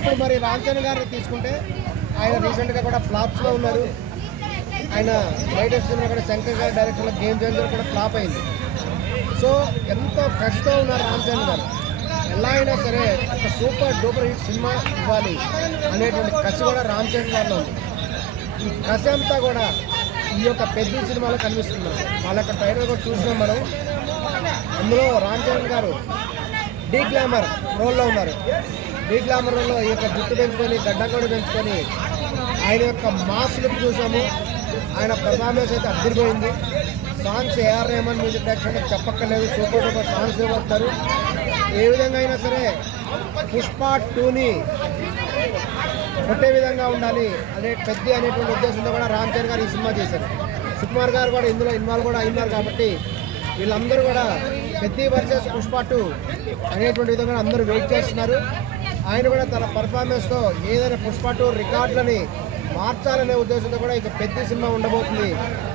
ఇప్పుడు మరి రామ్ చరణ్ గారిని తీసుకుంటే ఆయన రీసెంట్గా కూడా ఫ్లాప్స్లో ఉన్నారు. ఆయన లేటెస్ట్ సినిమా కూడా శంకర్ గారి డైరెక్షన్లో గేమ్ చేంజర్ కూడా ఫ్లాప్ అయింది. సో ఎంతో కష్టంతో ఉన్నారు రామ్ చరణ్ గారు. ఎలా అయినా సరే ఒక సూపర్ డూపర్ హిట్ సినిమా ఇవ్వాలి అనేటువంటి కసి కూడా రామ్ చరణ్ గారిలో ఉంది. ఈ కసి అంతా కూడా ఈ యొక్క పెద్ద సినిమాలో కనిపిస్తున్నారు. వాళ్ళ యొక్క ట్రైలర్ కూడా చూసినాం మనం. అందులో రామ్ చరణ్ గారు డీ గ్లామర్ రోల్లో ఉన్నారు. డీ గ్లామర్ రోల్లో ఈ యొక్క జుట్టు పెంచుకొని గడ్డ కూడా పెంచుకొని ఆయన యొక్క మాస్ లుక్ చూసాము. ఆయన పర్ఫార్మెన్స్ అయితే అద్దరిపోయింది. Songs AR Rahman music direction చెప్పక్కర్లేదు. సూపర్ డూపర్ సాంగ్స్ ఇవ్వబడతారు. ఏ విధంగా అయినా సరే పుష్ప 2ని కొట్టే విధంగా ఉండాలి అనే పెద్ద అనేటువంటి ఉద్దేశంతో కూడా రామ్ చరణ్ గారు ఈ సినిమా చేశారు. సుకుమార్ గారు కూడా ఇందులో ఇన్వాల్వ్ కూడా అయినారు. కాబట్టి వీళ్ళందరూ కూడా పెద్ద వర్సెస్ పుష్ప 2 అనేటువంటి విధంగా అందరూ వెయిట్ చేస్తున్నారు. ఆయన కూడా తన పర్ఫార్మెన్స్తో ఏదైనా పుష్ప 2 రికార్డులని మార్చాలనే ఉద్దేశంతో కూడా ఇక పెద్ద సినిమా ఉండబోతుంది.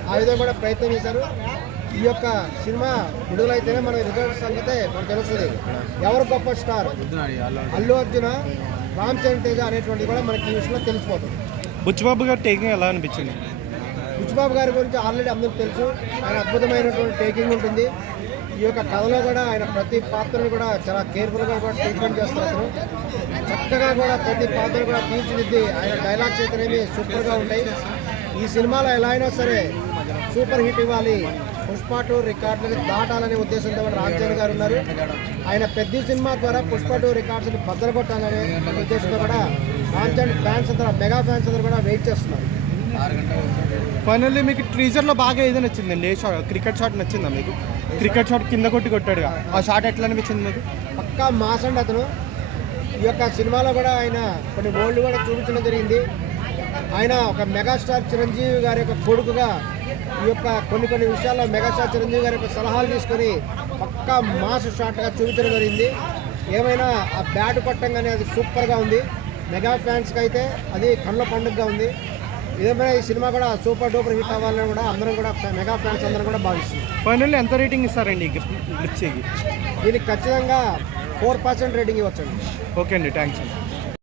ఆ విధంగా కూడా ప్రయత్నం చేశారు. ఈ యొక్క సినిమా విడుదలైతేనే మన రిజల్ట్స్ సంగతే మనకు తెలుస్తుంది. ఎవరు గొప్ప స్టార్, అల్లు అర్జున, రామ్ చరణ్ తేజ అనేటువంటిది కూడా మనకి ఈ విషయంలో తెలిసిపోతుంది. బుచ్చిబాబు గారు టేకింగ్ ఎలా అనిపించింది? బుచ్చిబాబు గారి గురించి ఆల్రెడీ అందరికీ తెలుసు. ఆయన అద్భుతమైనటువంటి టేకింగ్ ఉంటుంది. ఈ యొక్క కథలో కూడా ఆయన ప్రతి పాత్రను కూడా చాలా కేర్ఫుల్గా కూడా ట్రీట్మెంట్ చేస్తున్నారు. చక్కగా కూడా ప్రతి పాత్రను కూడా తీర్చిదిద్ది ఆయన డైలాగ్స్ అయితేనేమి సూపర్గా ఉంటాయి. ఈ సినిమాలో ఎలా అయినా సరే సూపర్ హిట్ ఇవ్వాలి, పుష్ప 2 రికార్డులను దాటాలనే ఉద్దేశంతో కూడా రామ్ చరణ్ గారు ఉన్నారు. ఆయన పెద్ద సినిమా ద్వారా పుష్ప 2 రికార్డ్స్ని బద్దలగొట్టాలనే ఉద్దేశంతో కూడా రామ్ చరణ్ ఫ్యాన్స్ అందరూ, మెగా ఫ్యాన్స్ అందరూ కూడా వెయిట్ చేస్తున్నారు. ఫైనల్లీ మీకు టీజర్లో బాగా ఏదైనా నచ్చిందండి? ఏ షాట్, క్రికెట్ షాట్ నచ్చిందా మీకు? క్రికెట్ షాట్ కింద కొట్టాడుగా, ఆ షాట్ ఎట్లా అనిపించింది మీకు? పక్కా మాస్ అండి అతను. ఈ యొక్క సినిమాలో కూడా ఆయన కొన్ని బోల్డ్ కూడా చూపించడం జరిగింది. ఆయన ఒక మెగాస్టార్ చిరంజీవి గారి యొక్క కొడుకుగా ఈ యొక్క కొన్ని విషయాల్లో మెగాస్టార్ చిరంజీవి గారి యొక్క సలహాలు తీసుకొని పక్కా మాస్ షాట్గా చూపించడం జరిగింది. ఏమైనా ఆ బ్యాట్ కొట్టంగానే అది సూపర్గా ఉంది. మెగా ఫ్యాన్స్కి అయితే అది కళ్ళ పండుగగా ఉంది. ఏమైనా ఈ సినిమా కూడా సూపర్ డూపర్ హిట్ అవ్వాలని కూడా అందరం కూడా మెగా ఫ్యాన్స్ అందరం కూడా భావిస్తుంది. ఫైనల్లీ ఎంత రేటింగ్ ఇస్తారండి గ్లిప్సీకి? దీనికి ఖచ్చితంగా 4% రేటింగ్ ఇవ్వచ్చండి. ఓకే అండి, థ్యాంక్స్ అండి.